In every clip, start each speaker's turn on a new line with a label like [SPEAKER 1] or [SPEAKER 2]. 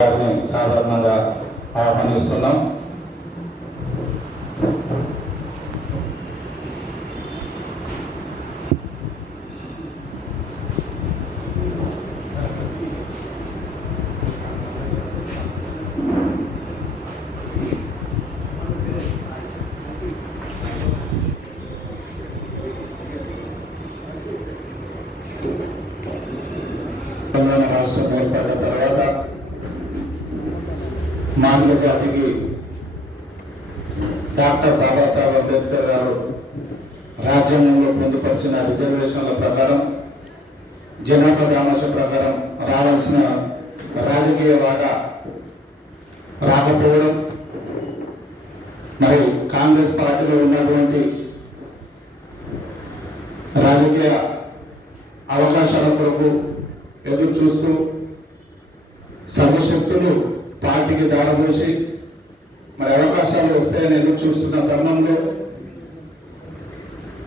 [SPEAKER 1] గారిని సాధారణంగా ఆహ్వానిస్తున్నాం తెలంగాణ రాష్ట్రం ఏర్పడిన తర్వాత మానవ జాతికి డాక్టర్ బాబాసాహెబ్ అంబేద్కర్ గారు రాజ్యాంగంలో పొందుపరిచిన రిజర్వేషన్ల ప్రకారం జనాభా దామాష ప్రకారం రావాల్సిన రాజకీయ వాటా రాకపోవడం మరి కాంగ్రెస్ పార్టీలో ఉన్నటువంటి రాజకీయ అవకాశాల కొరకు ఎదురు చూస్తూ సర్వశక్తులు పార్టీకి దారపోసి మరి అవకాశాలు వస్తాయని ఎదురు చూస్తున్న తరుణంలో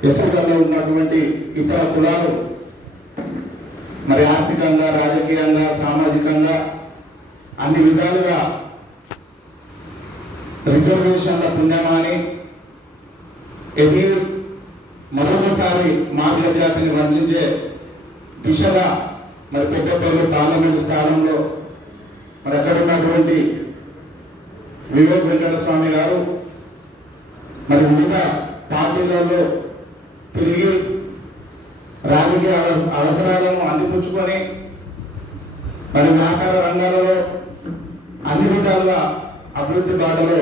[SPEAKER 1] ఎస్సీలలో ఉన్నటువంటి ఇతర కులాలు మరి ఆర్థికంగా రాజకీయంగా సామాజికంగా అన్ని విధాలుగా రిజర్వేషన్ల పుణ్యమాని ఎదిగి మరొకసారి మాదిగ జాతిని వంచే దిశగా మరి పెద్దపల్లి పార్లమెంట్ స్థానంలో మరి అక్కడ ఉన్నటువంటి వివేక్ వెంకటస్వామి గారు మరి వివిధ పార్టీలలో తిరిగి రాజకీయ అవసరాలను అందిపుచ్చుకొని మరి వ్యాపార రంగాలలో అన్ని విధాలుగా అభివృద్ధి బాటలో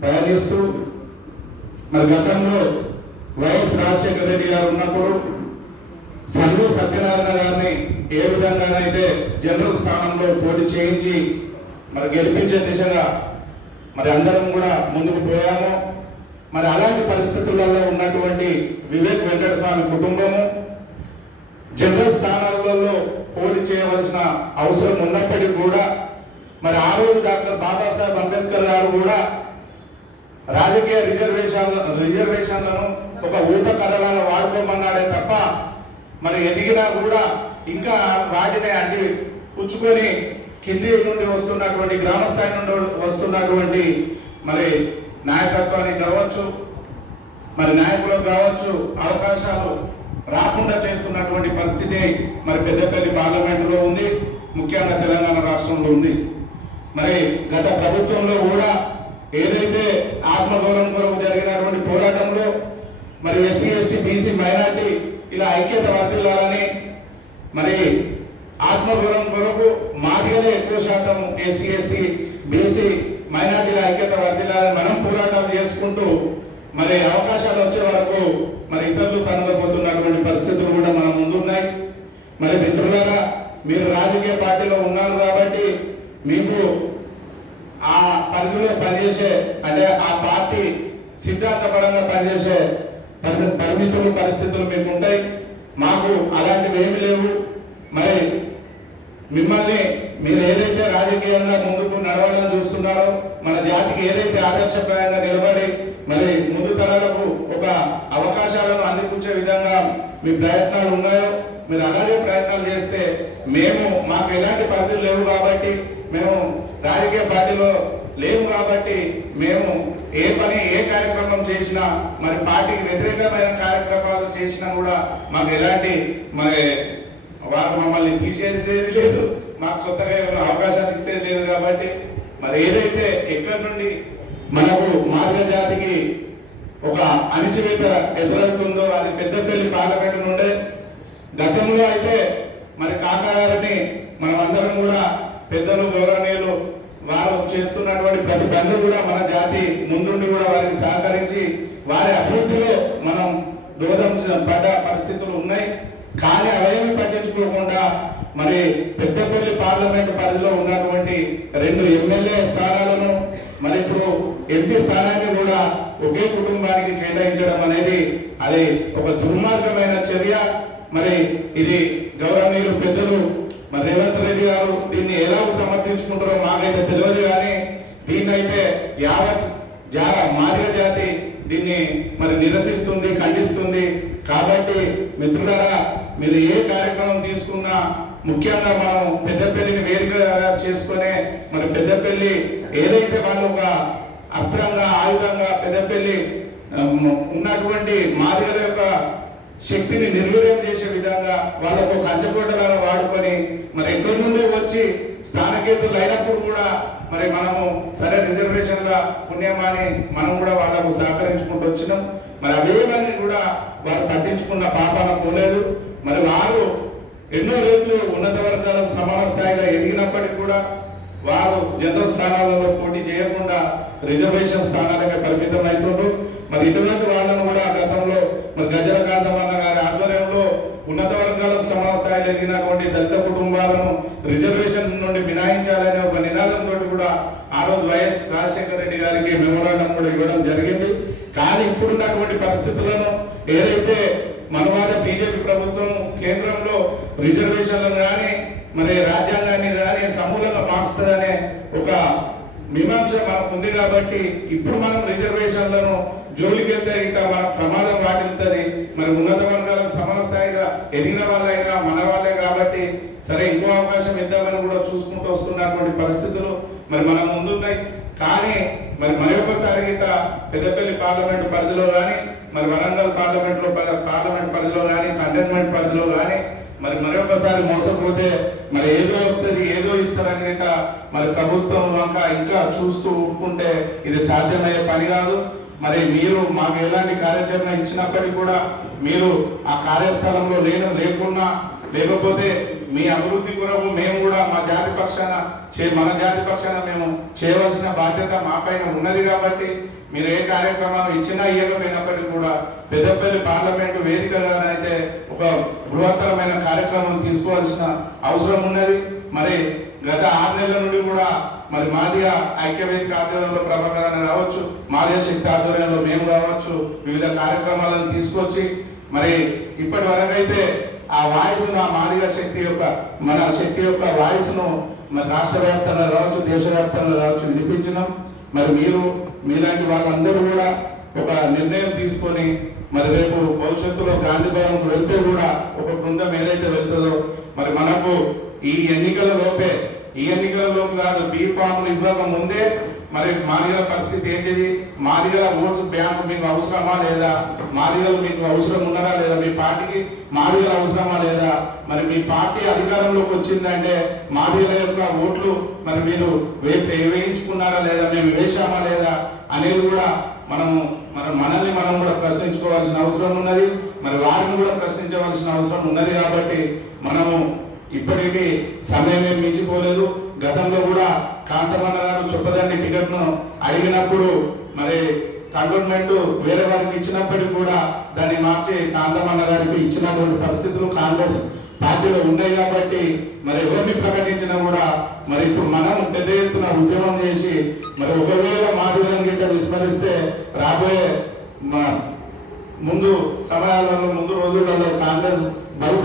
[SPEAKER 1] ప్రయాణిస్తూ మరి గతంలో వైఎస్ రాజశేఖర రెడ్డి గారు ఉన్నప్పుడు సర్వే సత్యనారాయణ గారిని ఏ విధంగానైతే జనరల్ స్థానంలో పోటీ చేయించి మరి గెలిపించే దిశగా మరి అందరం కూడా ముందుకు పోయాము. మరి అలాంటి పరిస్థితులలో ఉన్నటువంటి వివేక్ వెంకట స్వామి కుటుంబము జనరల్ స్థానాలలో పోటీ చేయవలసిన అవసరం ఉన్నప్పటికీ కూడా మరి ఆ రోజు డాక్టర్ బాబాసాహెబ్ అంబేద్కర్ గారు కూడా రాజకీయ రిజర్వేషన్ రిజర్వేషన్లను ఒక ఊత కథలాగా వాడుకోమన్నాడే తప్ప మరి ఎదిగినా కూడా ఇంకా వాటిని అన్ని పుచ్చుకొని కింది నుండి వస్తున్నటువంటి గ్రామ స్థాయి నుండి వస్తున్నటువంటి మరి నాయకత్వానికి కావచ్చు మరి నాయకులకు కావచ్చు అవకాశాలు రాకుండా చేస్తున్నటువంటి పరిస్థితి మరి పెద్దపల్లి పార్లమెంటులో ఉంది ముఖ్యంగా తెలంగాణ రాష్ట్రంలో ఉంది. మరి గత ప్రభుత్వంలో కూడా ఏదైతే ఆత్మగౌరవం కొరకు జరిగినటువంటి పోరాటంలో మరి ఎస్సీ ఎస్టీ బీసీ మైనార్టీ ఇలా ఐక్యత వర్తిల్లాలని మరి ఆత్మగౌరవం కొరకు మాదిగానే ఎక్కువ శాతం ఎస్సీ ఎస్టీ బీసీ మైనార్టీల ఐక్యత వర్తిల్లాలని మనం పోరాటాలు చేసుకుంటూ మరి అవకాశాలు వచ్చే వరకు మరి ఇతరులు కనుగపోతున్నటువంటి పరిస్థితులు కూడా మన ముందున్నాయి. మరి మిత్రులారా మీరు రాజకీయ పార్టీలో ఉన్నారు కాబట్టి మీకు ఆ పరిధిలో పనిచేసే అంటే ఆ పార్టీ సిద్ధాంతపరంగా పనిచేసే పరి- పరిమితులు పరిస్థితులు మీకు ఉంటాయి. మాకు అలాంటివి ఏమి లేవు. మరి మిమ్మల్ని మీరు ఏదైతే రాజకీయంగా ముందుకు నడవాలని చూస్తున్నారో మన జాతికి ఏదైతే ఆదర్శప్రాయంగా నిలబడి మరి ముందు తరాలకు ఒక అవకాశాలను అందిపుచ్చే విధంగా మీ ప్రయత్నాలు ఉన్నాయో మీరు అలాగే ప్రయత్నాలు చేస్తే మేము మాకు ఎలాంటి పరిధులు లేవు కాబట్టి మేము రాజకీయ పార్టీలో లేవు కాబట్టి మేము ఏ పని ఏ కార్యక్రమం చేసినా మరి పార్టీకి వ్యతిరేకమైన కార్యక్రమాలు చేసినా కూడా మాకు ఎలాంటి మరి వారు మమ్మల్ని తీసేసేది లేదు. మాకు కొత్తగా ఏమైనా అవకాశాలు ఇచ్చేది లేదు కాబట్టి మరి ఏదైతే ఎక్కడి నుండి మనకు మార్గ జాతికి ఒక అణిచివేత ఎదురవుతుందో అది పెద్దపల్లి పాలకట్టు నుండే గతంలో అయితే మరి కాకాగారిని మనమందరం కూడా పెద్దలు గౌరవనీయులు వారు చేస్తున్నటువంటి ప్రతి బంధువు కూడా మన జాతి ముందుండి కూడా వారికి సహకరించి వారి అభివృద్ధిలో మనం దోదం పడ్డ పరిస్థితులు ఉన్నాయి. కానీ అవేమి పట్టించుకోకుండా మరి పెద్దపల్లి పార్లమెంట్ పరిధిలో ఉన్నటువంటి రెండు ఎమ్మెల్యే స్థానాలను మరి ఇప్పుడు ఎంపీ స్థానాన్ని కూడా ఒకే కుటుంబానికి కేటాయించడం అనేది అది ఒక దుర్మార్గమైన చర్య. మరి ఇది గౌరవనీయులు పెద్దలు మరి రేవంత్ రెడ్డి గారు దీన్ని ఎలా సమర్థించుకుంటారో మాకైతే తెలియదు కానీ దీన్నైతే యావత్ జా మాదిగ జాతి దీన్ని మరి నిరసిస్తుంది ఖండిస్తుంది. కాబట్టి మిత్రులారా మీరు ఏ కార్యక్రమం తీసుకున్నా ముఖ్యంగా మనం పెద్దపల్లిని వేరుగా చేసుకునే మరి పెద్దపల్లి ఏదైతే వాళ్ళు ఒక అస్త్రంగా ఆయుధంగా పెద్దపల్లి ఆ, ఉన్నటువంటి మాదిగల యొక్క శక్తిని నిర్వీర్యం చేసే విధంగా వాళ్ళకు కంచకోటలను వాడుకొని మరి ఎక్కడి నుండి వచ్చి స్థానకేతులు అయినప్పుడు కూడా మరి మనము సరే రిజర్వేషన్ల పుణ్యమాని మనం కూడా వాళ్ళకు సహకరించుకుంటూ వచ్చినాం. మరి అవేమని కూడా వారు పట్టించుకున్న పాపాన పోలేదు. మరి వారు ఎన్నో రోజులు ఉన్నత వర్గాలకు సమాన స్థాయిలో ఎదిగినప్పటికీ కూడా వారు జనరల్ స్థానాలలో పోటీ చేయకుండా రిజర్వేషన్ స్థానాలకే పరిమితం అవుతుండ్రు మరి ఇటువంటి వాళ్ళను కూడా గతంలో మరి గజల కాంతమన్న గారి ఆధ్వర్యంలో ఉన్నత వర్గాలకు సమాన స్థాయిలో ఎదిగినటువంటి దళిత కుటుంబాలను రిజర్వేషన్ నుండి మినాయించాలనే ఒక నినాదంతో కూడా ఆ రోజు వైఎస్ రాజశేఖర రెడ్డి గారికి మెమోరాండం కూడా ఇవ్వడం జరిగింది. కానీ ఇప్పుడున్నటువంటి పరిస్థితులను ఏదైతే మనవాద బీజేపీ ప్రభుత్వం కేంద్రంలో రిజర్వేషన్లను కానీ మరి రాజ్యాంగాన్ని కానీ సమూలంగా మార్చుతుందనే ఒక మీమాంస మనకు ఉంది కాబట్టి ఇప్పుడు మనం రిజర్వేషన్లను జోలికెళ్తే ఇంకా మన ప్రమాదం వాటిల్తుంది మరి ఉన్నత వర్గాలకు సమాన స్థాయిగా ఎదిగిన వాళ్ళైనా మన వాళ్ళే కాబట్టి సరే ఇంకో అవకాశం ఇద్దామని కూడా చూసుకుంటూ వస్తున్నటువంటి పరిస్థితులు మరి మన ముందున్నాయి. కానీ మరి మరొకసారి గిట్ట పెద్దపల్లి పార్లమెంట్ పరిధిలో కానీ మరి వరంగల్ పార్లమెంట్లో పార్లమెంట్ పరిధిలో కానీ కంటైన్మెంట్ పరిధిలో కానీ మరి మరొకసారి మోసపోతే మరి ఏదో వస్తుంది ఏదో ఇస్తారని గిట్ట మరి ప్రభుత్వం వంక ఇంకా చూస్తూ ఊరుకుంటే ఇది సాధ్యమయ్యే పని కాదు. మరి మీరు మాకు ఎలాంటి కార్యాచరణ ఇచ్చినప్పటికీ కూడా మీరు ఆ కార్యస్థలంలో లేను లేకున్నా లేకపోతే మీ అభివృద్ధి కొరకు మేము కూడా మా జాతి పక్షాన చే మన జాతి పక్షాన మేము చేయవలసిన బాధ్యత మా పైన ఉన్నది కాబట్టి మీరు ఏ కార్యక్రమాలు ఇచ్చినా ఇవ్వకపోయినప్పటికీ కూడా పెద్దపల్లి పార్లమెంటు వేదికగానైతే ఒక బృహత్తరమైన కార్యక్రమం తీసుకోవాల్సిన అవసరం ఉన్నది. మరి గత ఆరు నెలల నుండి కూడా మరి మాదిగ ఐక్యవేదిక ఆధ్వర్యంలో ప్రభాకర్ రావచ్చు కావచ్చు మాదిగ శక్తి ఆధ్వర్యంలో మేము కావచ్చు వివిధ కార్యక్రమాలను తీసుకొచ్చి మరి ఇప్పటి వరకైతే ఆ వాయిస్ను ఆ మానవ శక్తి యొక్క మన శక్తి యొక్క వాయిస్ను మరి రాష్ట్ర వ్యాప్తంగా కావచ్చు దేశవ్యాప్తంగా కావచ్చు వినిపించడం. మరి మీరు మీలాంటి వాళ్ళందరూ కూడా ఒక నిర్ణయం తీసుకొని మరి రేపు భవిష్యత్తులో గాంధీ భవన్ వెళ్తే కూడా ఒక బృందం ఏదైతే వెళ్తుందో మరి మనకు ఈ ఎన్నికల లోపే ఈ ఎన్నికల లోపు కాదు బీ ఇవ్వక ముందే మరి మాదిగల పరిస్థితి ఏంటిది? మాదిగల ఓట్స్ బ్యాంక్ మీకు అవసరమా లేదా? మాదిగలు మీకు అవసరం ఉన్నారా లేదా? మీ పార్టీకి మాదిగల అవసరమా లేదా? మరి మీ పార్టీ అధికారంలోకి వచ్చిందంటే మాదిగల యొక్క ఓట్లు మరి మీరు వే- వేయించుకున్నారా లేదా? మేము వేశామా లేదా? అనేది కూడా మనము మన మనల్ని మనం కూడా ప్రశ్నించుకోవాల్సిన అవసరం ఉన్నది. మరి వారిని కూడా ప్రశ్నించవలసిన అవసరం ఉన్నది కాబట్టి మనము ఇప్పటికీ సమయం ఏం మించిపోలేదు. గతంలో కూడా కాంతమన్న గారు చొప్పదండి టికెట్ను అడిగినప్పుడు మరి కంటోన్మెంట్ వేరే వారికి ఇచ్చినప్పటికీ కూడా దాన్ని మార్చి కాంతమన్న గారికి ఇచ్చినటువంటి పరిస్థితులు కాంగ్రెస్ పార్టీలో ఉన్నాయి కాబట్టి మరి ఎవరిని ప్రకటించినా కూడా మరి ఇప్పుడు మనం పెద్ద ఎత్తున ఉద్యమం చేసి మరి ఒకవేళ మాదిగలం గిట్ట విస్మరిస్తే రాబోయే ముందు సమయాలలో ముందు రోజులలో కాంగ్రెస్ బహుత